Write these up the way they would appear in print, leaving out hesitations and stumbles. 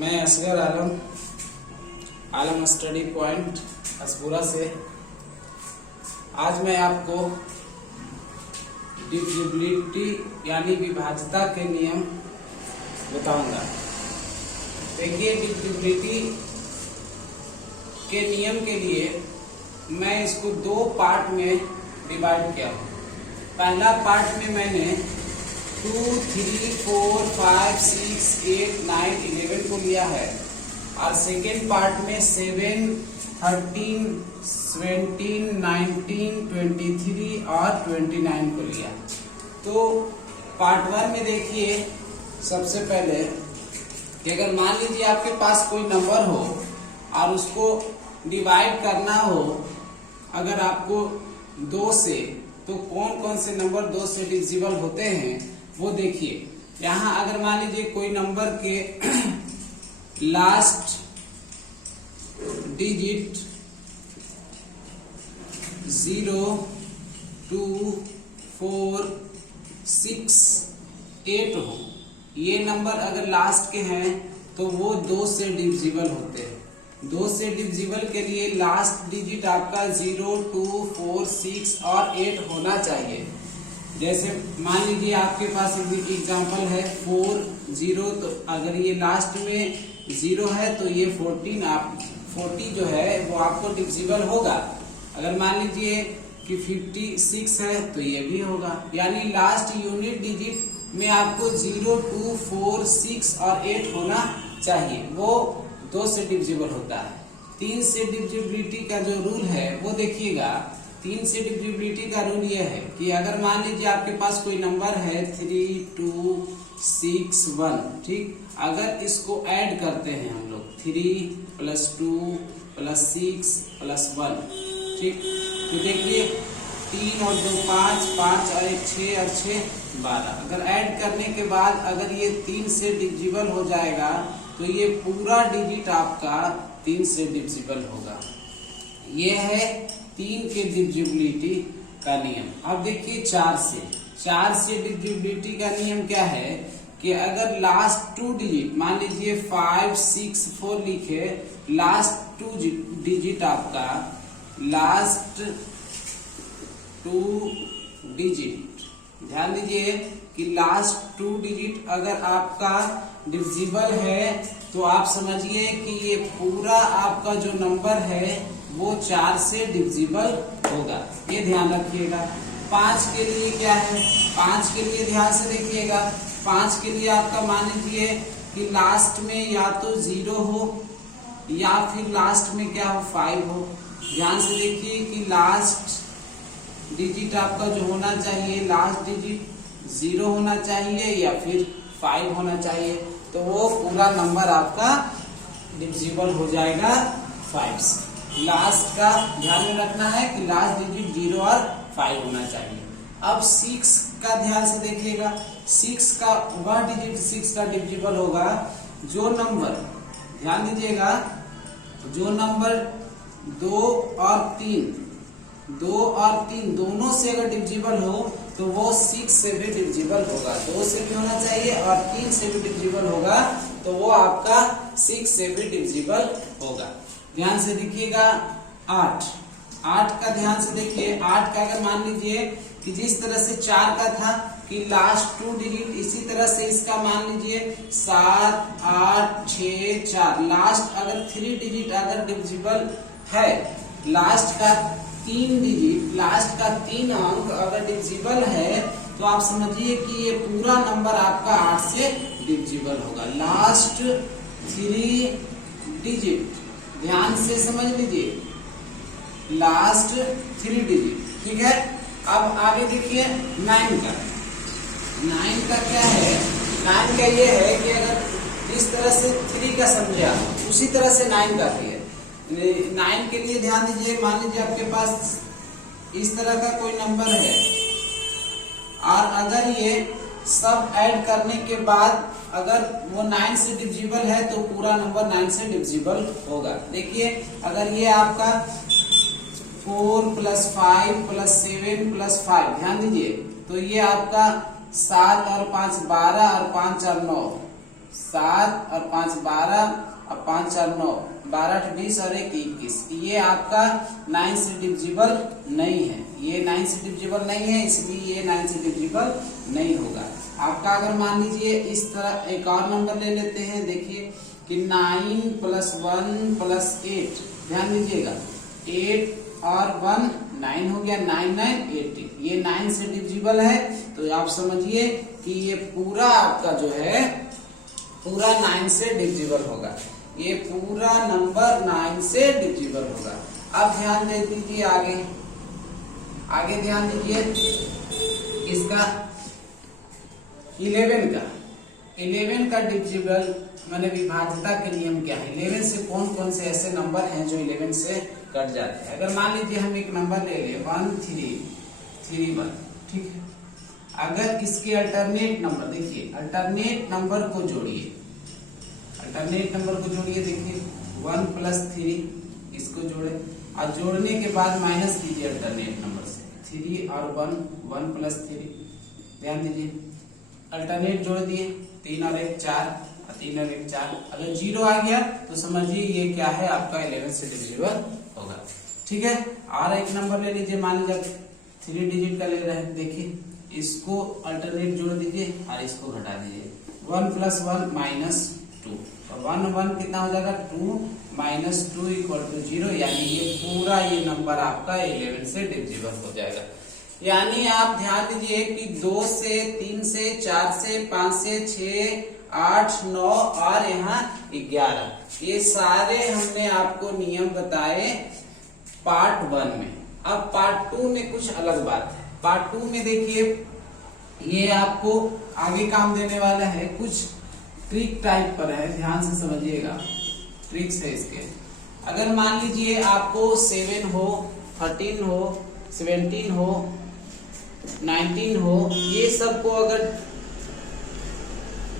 मैं असगर आलम study point असपुरा से आज मैं आपको डिविजिबिलिटी यानी विभाज्यता के नियम बताऊंगा। देखिए, डिविजिबिलिटी के नियम के लिए मैं इसको दो पार्ट में डिवाइड किया हूँ। पहला पार्ट में मैंने 2, 3, 4, 5, 6, 8, 9, 11 को लिया है और सेकेंड पार्ट में 7, 13, 17, 19, 23 और 29 को लिया। तो पार्ट 1 में देखिए, सबसे पहले कि अगर मान लीजिए आपके पास कोई नंबर हो और उसको डिवाइड करना हो अगर आपको 2 से, तो कौन कौन से नंबर 2 से डिविजिबल होते हैं वो देखिए। यहाँ अगर मान लीजिए कोई नंबर के लास्ट डिजिट 0, 2, 4, 6, 8 हो, ये नंबर अगर लास्ट के हैं तो वो 2 से डिविजिबल होते हैं। 2 से डिविजिबल के लिए लास्ट डिजिट आपका 0, 2, 4, 6 और 8 होना चाहिए। जैसे मान लीजिए आपके पास एक एग्जांपल है 4, 0, तो अगर ये लास्ट में 0 है तो ये 40 जो है वो आपको डिविजिबल होगा। अगर मान लीजिए कि 56 है तो ये भी होगा। यानी लास्ट यूनिट डिजिट में आपको 0, 2, 4, 6 और 8 होना चाहिए, वो 2 से डिविजिबल होता है। 3 से डिविजिबिलिटी का जो रूल है वो देखिएगा। 3 से डिविजिबिलिटी का रूल ये है कि अगर मान लीजिए आपके पास कोई नंबर है 3, 2, 6, 1, ठीक, अगर इसको ऐड करते हैं हम लोग 3 + 2 + 6 + 1, ठीक, तो देखिए 3 और 2 5, 5 और 1 6 और 6 12। अगर ऐड करने के बाद अगर ये 3 से डिविजिबल हो जाएगा तो ये पूरा डिजिट आपका 3 से डिविजिबल होगा। ये है 3 के डिविजिबिलिटी का नियम। अब देखिए 4 से डिविजिबिलिटी का नियम क्या है कि अगर लास्ट 2 डिजिट, मान लीजिए 5, 6, 4 लिखे, लास्ट 2 डिजिट आपका, लास्ट 2 डिजिट, ध्यान दीजिए कि लास्ट 2 डिजिट अगर आपका डिविजिबल है तो आप समझिए कि ये पूरा आपका जो नंबर है वो 4 से डिविजिबल होगा। ये ध्यान रखिएगा। 5 के लिए क्या है? 5 के लिए ध्यान से देखिएगा। 5 के लिए आपका मान लीजिए कि लास्ट में या तो 0 हो या फिर लास्ट में क्या हो, 5 हो। ध्यान से देखिए कि लास्ट डिजिट आपका जो होना चाहिए, लास्ट डिजिट 0 होना चाहिए या फिर 5 होना चाहिए, तो वो पूरा नंबर आपका डिविजिबल हो जाएगा 5 से। लास्ट का ध्यान में रखना है कि लास्ट डिजिट 0 और 5 होना चाहिए। अब 6 का ध्यान से देखिएगा। 6 का वह डिजिट 6 का डिविजिबल होगा जो नंबर, ध्यान दीजिएगा, जो नंबर 2 और 3 दोनों से अगर डिविजिबल हो तो वो 6 से भी डिविजिबल होगा। 2 से भी होना चाहिए और 3 से भी डिविजिबल होगा तो वो आपका 6 से भी डिविजिबल होगा। ध्यान से देखिएगा। 8 का ध्यान से देखिए। 8 का अगर मान लीजिए कि जिस तरह से 4 का था कि लास्ट 2 डिजिट, इसी तरह से इसका मान लीजिए 7, 8, 6, 4, लास्ट अगर 3 डिजिट अगर डिविजिबल है, लास्ट का 3 डिजिट, लास्ट का 3 अंक अगर डिविजिबल है तो आप समझिए कि ये पूरा नंबर आपका 8 से डिविजिबल होगा। लास्ट 3 डिजिट, ध्यान से समझ लीजिए, लास्ट 3 डिजिट, ठीक है। अब आगे देखिए 9 का। 9 का क्या है? 9 का ये है कि अगर इस तरह से 3 का समझा उसी तरह से 9 का भी है। 9 के लिए ध्यान दीजिए, मान लीजिए आपके पास इस तरह का कोई नंबर है और अगर ये सब ऐड करने के बाद अगर वो 9 से डिविजिबल है तो पूरा नंबर 9 से डिविजिबल होगा। देखिए अगर ये आपका 4 + 5 + 7 + 5, ध्यान दीजिए, तो ये आपका 7 और 5 12 और 5 और 9, 7 और 5 12 और 5 4 9, 12 20 और 1 21। ये आपका 9 से डिविजिबल नहीं है, ये 9 से डिविजिबल नहीं है, इसलिए ये 9 से डिविजिबल नहीं होगा आपका। अगर मान लीजिए इस तरह एक और नंबर ले लेते हैं, देखिए कि 9 + 1 + 8, ध्यान दीजिएगा 8 और 1 9 हो गया, 9 9 18, ये 9 से डिविजिबल है। तो आप समझिए कि ये पूरा आपका जो है पूरा 9 से डिविजिबल होगा, ये पूरा नंबर 9 से डिविजिबल होगा। अब ध्यान दे दीजिए आगे ध्यान दीजिए इसका 11 का डिविजिबल मैंने विभाज्यता के नियम क्या है, 11 से कौन कौन से ऐसे नंबर हैं जो 11 से कट जाते हैं। अगर मान लीजिए हम एक नंबर ले लें 1 3 3 1, ठीक है। अगर इसके अल्टरनेट नंबर, देखिए अल्टरनेट नंबर को जोड़िए, देखिए 1 + 3 इसको जोड़े और जोड़ने के बाद माइनस कीजिए अल्टरनेट नंबर से, 3 और 1 + 3, ध्यान दीजिए अल्टरनेट जोड़ दिए, 3 और 1 4 और 3 और 1 4। अगर 0 आ गया तो समझिए ये क्या है, आपका 11 से डिविजिबल होगा, ठीक है। और एक नंबर ले लीजिए, मान लीजिए 3 डिजिट का ले रहे हैं, देखिए इसको अल्टरनेट जोड़ दीजिए और इसको घटा दीजिए, 1 + 1 - 2, और 1 1 कितना हो जाएगा 2 - 2 = 0, यानी ये पूरा ये नंबर आपका 11 से डिविजिबल हो जाएगा। यानी आप ध्यान दीजिए कि 2 से 3 से 4 से 5 से 6 8 9 और यहाँ 11, ये सारे हमने आपको नियम बताए पार्ट 1 में। अब पार्ट 2 में कुछ अलग बात है। पार्ट 2 में देखिए ये आपको आगे काम देने वाला है, कुछ ट्रिक टाइप पर है, ध्यान से समझिएगा, ट्रिक्स है इसके। अगर मान लीजिए आपको 7 हो, 13 हो, 17 हो, 19 हो, ये सबको अगर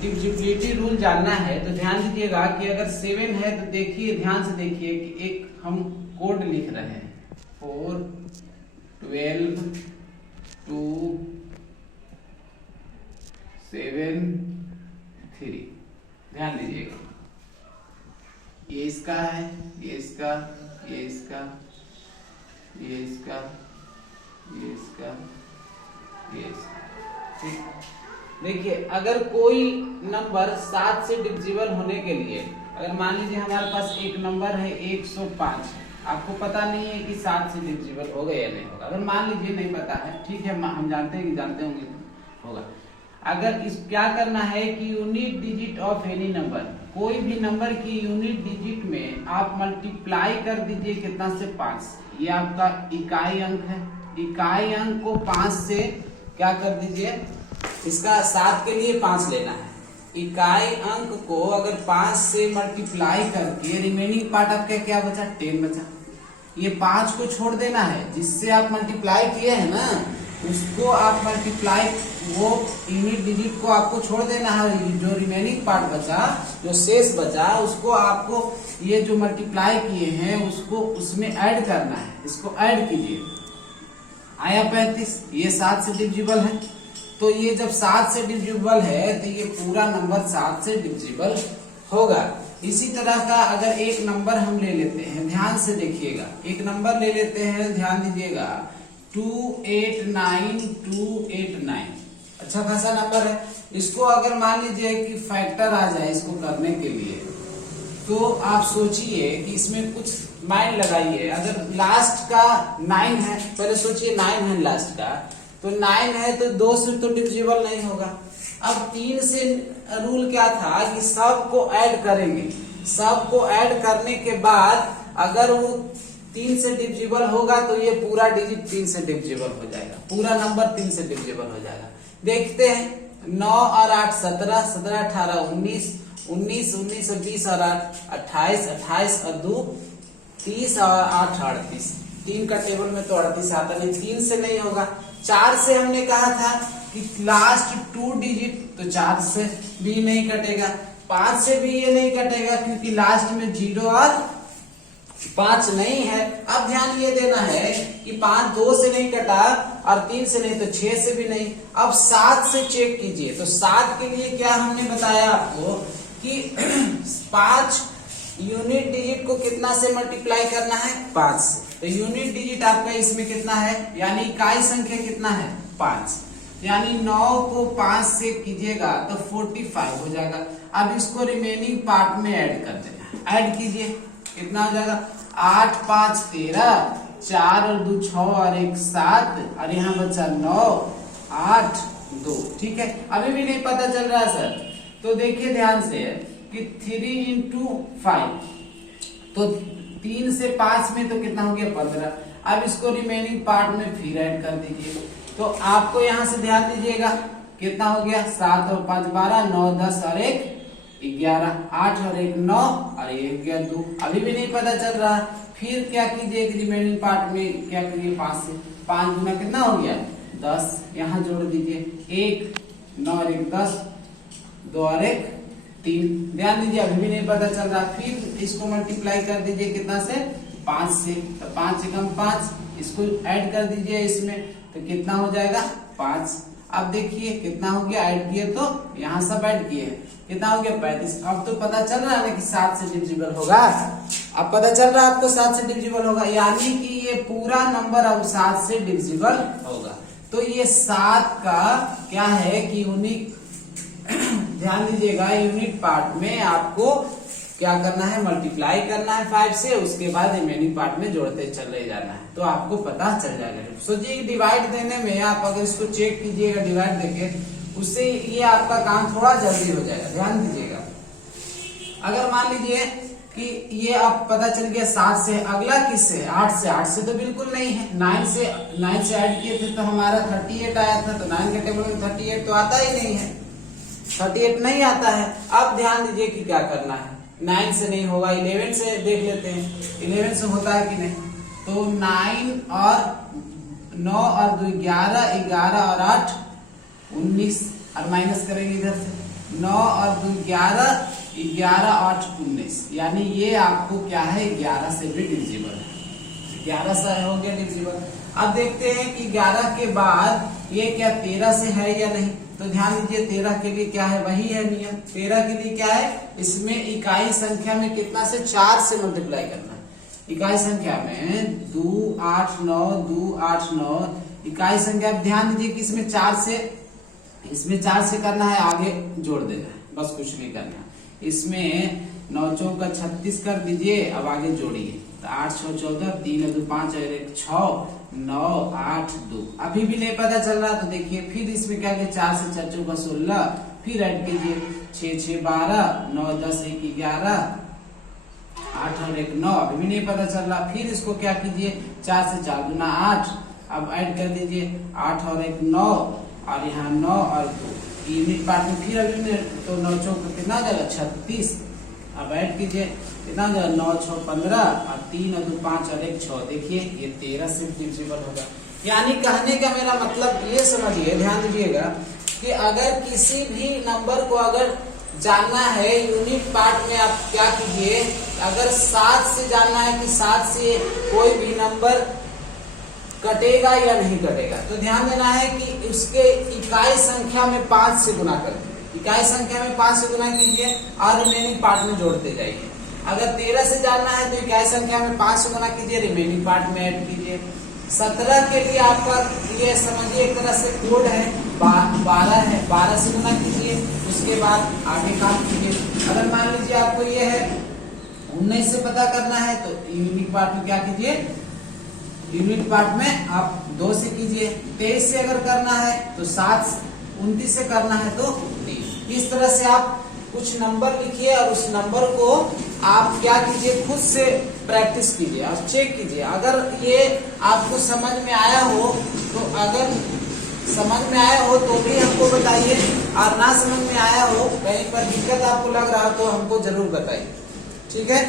डिविजिबिलिटी रूल जानना है तो ध्यान दीजिएगा कि अगर 7 है तो देखिए ध्यान से देखिए कि एक हम कोड लिख रहे हैं 4 12 2 7 3, ध्यान दीजिएगा ये इसका है, ये इसका, ये इसका, ये इसका, ये इसका, ये इसका, ठीक। देखिए अगर कोई नंबर 7 से डिविजिबल होने के लिए, अगर मान लीजिए हमारे पास एक नंबर है 105, आपको पता नहीं है कि 7 से डिविजिबल होगा या नहीं होगा। अगर मान लीजिए नहीं पता है, ठीक है, हम जानते हैं कि जानते होंगे होगा। अगर इस क्या करना है कि unit digit of any number, कोई भी नंबर की यूनिट डिजिट में आप मल्टीप्लाई कर दीजिए कितना से 5, ये आपका इकाई अंक है। इकाई अंक को 5 से क्या कर दीजिए, इसका 7 के लिए 5 लेना है। इकाई अंक को अगर 5 से मल्टीप्लाई करके रिमेनिंग पार्ट आपका क्या बचा, 10 बचा। ये 5 को छोड़ देना है, जिससे आप मल्टीप्लाई किए हैं ना उसको आप मल्टीप्लाई, वो यूनिट डिजिट को आपको छोड़ देना है। जो रिमेनिंग पार्ट बचा, जो शेष बचा, उसको आपको ये जो मल्टीप्लाई किए हैं उसको उसमें ऐड करना है। इसको ऐड कीजिए, आया 35, ये 7 से डिविजिबल है। तो ये जब 7 से डिविजिबल है तो ये पूरा नंबर 7 से डिविजिबल होगा। इसी तरह का अगर एक नंबर हम ले लेते हैं, ध्यान से देखिएगा, एक नंबर ले लेते हैं, ध्यान दीजिएगा 289, अच्छा खासा नंबर है। इसको अगर मान लीजिए कि फैक्टर आ जाए इसको करने के लिए, तो आप सोचिए कि इसमें कुछ माइंड लगाइए। अगर लास्ट का 9 है, पहले सोचिए 9 है लास्ट का, तो 9 है तो 2 से तो डिविजिबल नहीं होगा। अब 3 से रूल क्या था कि सबको ऐड करेंगे, सबको ऐड करने के बाद अगर वो 3 से डिविजिबल होगा तो ये पूरा डिजिट 3 से डिविजिबल हो जाएगा, पूरा नंबर 3 से डिविजिबल हो जाएगा। देखते हैं 9 और 8 17, 17 18 19, 19 19 और 20 और 8 28, 28 और 2 30 और 8 38। 3 का टेबल में तो 38 आता नहीं, 3 से नहीं होगा। 4 से हमने कहा था कि लास्ट 2 डिजिट, तो 4 से भी नहीं कटेगा, 5 से भी ये नहीं कटेगा क्योंकि लास्ट में 0 और 5 नहीं है। अब ध्यान ये देना है कि 5 2 से नहीं कटा और 3 से नहीं, तो 6 से भी नहीं। अब 7 से चेक कीजिए, तो 7 के लिए क्या हमने बताया आपको कि 5 यूनिट डिजिट को कितना से मल्टीप्लाई करना है, 5 से। तो यूनिट डिजिट आपका इसमें कितना है, यानी इकाई संख्या कितना है, 5, यानी 9 को 5 से कीजिएगा तो 45 हो जाएगा। अब इसको रिमेनिंग पार्ट में ऐड कर देना, ऐड कीजिए, कितना हो जाएगा, 8 5 13, 4 और 2 6 और 1 7, और यहाँ बचा 9 8 2। ठीक है, अभी भी नहीं पता चल रहा है सर, तो देखिए ध्यान से कि 3 into 5, तो 3 से 5 में तो कितना हो गया, 15। अब इसको रिमेनिंग पार्ट में फिर ऐड कर दीजिए, तो आपको यहाँ से ध्यान दीजिएगा कितना हो गया, 7 और 5 12, 9 10 और 1 11, 8 और 1 9 और 1 गया 2। अभी भी नहीं पता चल रहा, फिर क्या कीजिए कि रिमेनिंग पार्ट में क्या करिए, 5 से 5 गुना कितना हो गया, 10, यहाँ जोड़ दीजिए, 1 9 और 1 10, 2 और 1 3। ध्यान दीजिए अभी भी नहीं पता चल रहा, फिर इसको मल्टीप्लाई कर दीजिए कितना से, 5 से, तो 5 एकम 5, इसको ऐड कर दीजिए इसमें, तो कितना हो जाएगा, 5। अब देखिए कितना हो गया, ऐड किए तो यहाँ सब ऐड किए, कितना हो गया, 35। अब तो पता चल रहा है ना कि 7 से डिविजिबल होगा, अब पता चल रहा है आपको 7 से डिविजिबल होगा, यानी कि ये पूरा नंबर अब 7 से डिविजिबल होगा। तो ये 7 का क्या है कि यूनिक, ध्यान दीजिएगा यूनिट पार्ट में आपको क्या करना है, मल्टीप्लाई करना है 5 से, उसके बाद रिमेनिंग पार्ट में जोड़ते चले जाना है, तो आपको पता चल जाएगा। सोचिए डिवाइड देने में आप अगर इसको चेक कीजिएगा डिवाइड देके, उससे ये आपका काम थोड़ा जल्दी हो जाएगा। ध्यान दीजिएगा, अगर मान लीजिए कि ये आप पता चल गया 7 से, अगला किससे, 8 से, 8 से तो बिल्कुल नहीं है, 9 से ऐड किए थे तो हमारा 38 आया था, तो 9 के टेबल में 38 तो आता ही नहीं है, 38 नहीं आता है। अब ध्यान दीजिए कि क्या करना है, 9 से नहीं होगा, 11 से देख लेते हैं, 11 से होता है कि नहीं, तो 9 और 9 और 2 11, 11 और 8 19, और माइनस करेंगे इधर से, 9 और 2 11, 11 8 19, यानी ये आपको क्या है, 11 से भी डिविजिबल है, 11 से हो गया डिविजिबल। अब देखते हैं कि 11 के बाद ये क्या 13 से है या नहीं, तो ध्यान दीजिए 13 के लिए क्या है, वही है नियम, 13 के लिए क्या है, इसमें इकाई संख्या में कितना से, 4 से मल्टीप्लाई करना है, इकाई संख्या में 2 8 9, 2 8 9 इकाई संख्या। ध्यान दीजिए कि इसमें 4 से करना है, आगे जोड़ देना है, बस कुछ नहीं करना। इसमें 9 चौक 36 कर दीजिए, अब आगे जोड़िए, तो 8 6 14, 3 2 5 और 1 6 9 8 2। अभी भी नहीं पता चल रहा, तो देखिए फिर इसमें क्या किया, 4 से 4 चौका 16, फिर ऐड कीजिए, 6 6 12, 9 10 1 11, 8 और 1 9। अभी भी नहीं पता चल रहा, फिर इसको क्या कीजिए, 4 से 4 गुना 8, अब ऐड कर दीजिए, 8 और 1 9, और यहाँ 9 और 2 यूनिट पार्ट में फिर अभी तो 9 चौक कितना हो जाएगा, 36। अब ऐड कीजिए, कितना हो जाएगा, 9 6 15, और 3 और 2 5 और 1 6। देखिए ये 13 से डिविजिबल होगा। यानी कहने का मेरा मतलब ये समझिए, ध्यान दीजिएगा कि अगर किसी भी नंबर को अगर जानना है यूनिट पार्ट में, आप क्या कीजिए, अगर 7 से जानना है कि 7 से कोई भी नंबर कटेगा या नहीं कटेगा, तो ध्यान देना है कि उसके इकाई संख्या में 5 से गुना कर दीजिए, इकाई संख्या में 5 से गुना कीजिए और रिमेनिंग पार्ट में जोड़ते जाइए। अगर 13 से जानना है तो इकाई संख्या में 5 से गुना कीजिए, रिमेनिंग पार्ट में ऐड कीजिए। 17 के लिए आपका ये समझिए एक तरह से कोड है, 12 है, 12 से गुना कीजिए, उसके बाद आगे काम कीजिए। अगर मान लीजिए आपको ये है 19 से पता करना है, तो यूनिट पार्ट में क्या कीजिए, यूनिट पार्ट में आप 2 से कीजिए। 23 से अगर करना है तो 7, 29 से करना है तो 30। इस तरह से आप कुछ नंबर लिखिए और उस नंबर को आप क्या कीजिए, खुद से प्रैक्टिस कीजिए और चेक कीजिए। अगर ये आपको समझ में आया हो तो, अगर समझ में आया हो तो भी हमको बताइए, और ना समझ में आया हो, कहीं पर दिक्कत आपको लग रहा हो तो हमको जरूर बताइए। ठीक है।